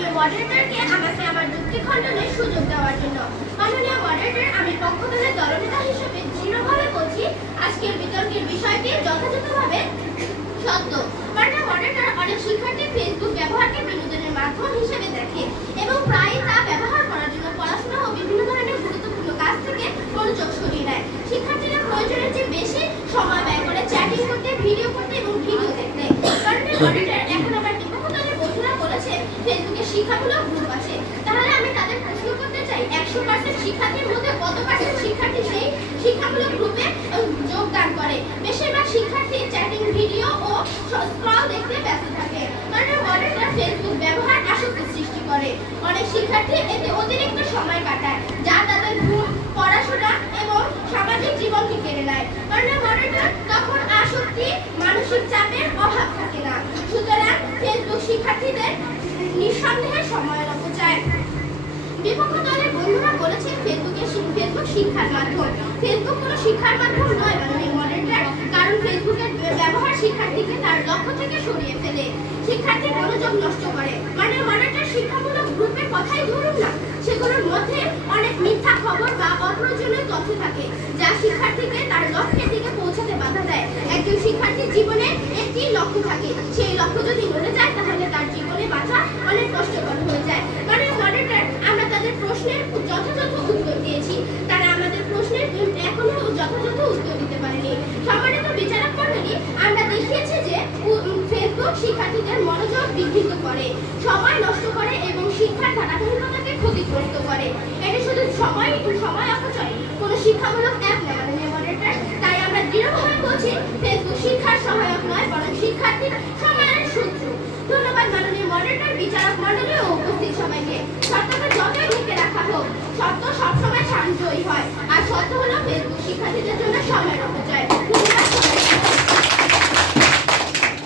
মাননীয় মডারেটরকে আমাকে আমার যুক্তি খণ্ডনের সুযোগ দেওয়ার জন্য। মাননীয় মডারেটর, আমি পক্ষদলের দলনেতা হিসেবে দৃঢ়ভাবে বলছি আজকের বিতর্কের বিষয়টি যথাযথভাবে সত্য। মাননীয় মডারেটর, অনেক শিক্ষার্থী ফেসবুক ব্যবহারকে বিনোদনের মাধ্যম হিসেবে দেখে এবং প্রায়ই তা ব্যবহার করার জন্য পড়াশোনা ও বিভিন্ন ধরনের গুরুত্বপূর্ণ কাজ থেকে মনোযোগ সরিয়ে নেয়। শিক্ষার্থীরা প্রয়োজনের চেয়ে বেশি সময় ব্যয় করে চ্যাটিং করতে, ভিডিও করতে এবং ভিডিও দেখতে। মাননীয় মডারেটর, এখন আবার বিপক্ষদলের বন্ধুরা বলেছে ফেসবুকে শিক্ষামূলক গ্রুপ আছে। তাহলে আমি তাদের প্রশ্ন করতে চাই, 100% শিক্ষার্থীর মধ্যে কত পার্সেন্ট শিক্ষার্থী সেই শিক্ষামূলক গ্রুপে যোগদান করে? বেশিরভাগ শিক্ষার্থী চ্যাটিং, ভিডিও ও স্ক্রল দেখতে ব্যস্ত থাকে। মাননীয় মডারেটর, ফেসবুক ব্যবহার আসক্তি সৃষ্টি করে। অনেক শিক্ষার্থী এতে অতিরিক্ত সময় কাটায়, যা তাদের ঘুম, পড়াশোনা এবং সামাজিক জীবনকে কেড়ে নেয়। মাননীয় মডারেটর, তখন আসক্তি, মানসিক চাপের অভাব থাকে না। সুতরাং ফেসবুক শিক্ষার্থীদের নিঃসন্দেহে সময়ের অপচয়। বিপক্ষ দলের বন্ধুরা বলেছে ফেসবুক শিক্ষার মাধ্যম। ফেসবুক কোনো শিক্ষার মাধ্যম নয় মাননীয় মডারেটর, কারণ ফেসবুকের ব্যবহার শিক্ষার্থীকে তার লক্ষ্য থেকে সরিয়ে ফেলে, শিক্ষার্থীর মনোযোগ নষ্ট করে। মাননীয় মডারেটর, শিক্ষামূলক গ্রুপের কথাই ধরুন না, সেগুলোর মধ্যে অনেক মিথ্যা খবর বা অপ্রয়োজনীয় তথ্য থাকে, যা শিক্ষার্থীকে তার লক্ষ্যের দিকে পৌঁছাতে বাধা দেয়। একজন শিক্ষার্থীর জীবনে একটি লক্ষ্য থাকে, সেই লক্ষ্য যদি মরে যায় তাহলে তার জীবনে বাঁচা অনেক কষ্টকর হয়ে যায়। মাননীয় মডারেটর, আমরা তাদের প্রশ্নের যথাযথ উত্তর দিয়েছি, তারা আমাদের প্রশ্নের এখনো যথাযথ উত্তর দিতে পারেনি। সম্মানিত বিচারক মণ্ডলী, আমরা দেখিয়েছি যে ফেসবুক শিক্ষার্থীদের মনোযোগ বিঘ্নিত করে, সময় নষ্ট করে এবং শিক্ষার ধারাবাহিকতাকে ক্ষতিগ্রস্ত করে। এটি শুধু সময় অপচয়, কোনো শিক্ষামূলক অ্যাপ নয় মাননীয় মডারেটর। তাই আমরা দৃঢ়ভাবে বলছি ফেসবুক শিক্ষার সহায়ক নয়, বরং শিক্ষার্থীর সময়ের শত্রু। ধন্যবাদ মাননীয় মডারেটর, বিচারক মণ্ডলী ও উপস্থিত সবাইকে। সত্যকে যতই ঢেকে রাখা হোক, সত্য সবসময় জয়ী হয়, আর সত্য হলো ফেসবুক শিক্ষার্থীদের জন্য সময়ের